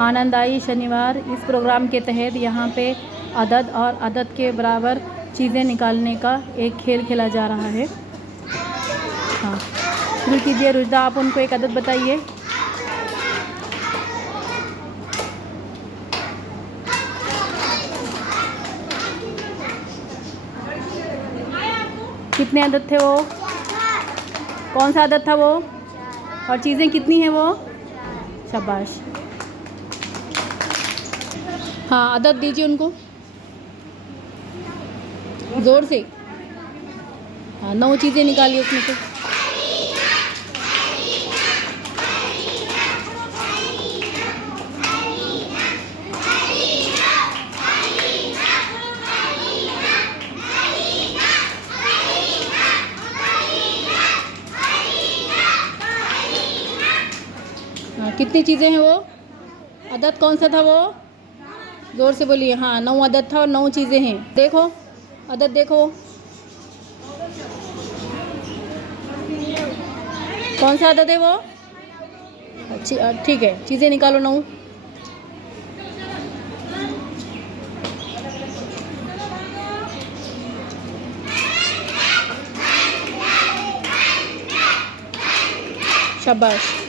आनंदाई शनिवार। इस प्रोग्राम के तहत यहाँ पे अदद और अदद के बराबर चीज़ें निकालने का एक खेल खेला जा रहा है। हाँ, शुरू कीजिए रुजदा, आप उनको एक अदद बताइए। कितने अदद थे वो? कौन सा अदद था वो? और चीज़ें कितनी हैं वो? शाबाश। हाँ, अदद दीजिए उनको ज़ोर से। हाँ, 9 चीज़ें निकालिए उसमें से। हाँ, कितनी चीज़ें हैं वो? अदद कौन सा था वो? ज़ोर से बोलिए। हाँ, 9 अदद था और 9 चीज़ें हैं। देखो अदद, देखो कौन सा अदद है वो? अच्छी, ठीक है, चीज़ें निकालो 9। शाबाश।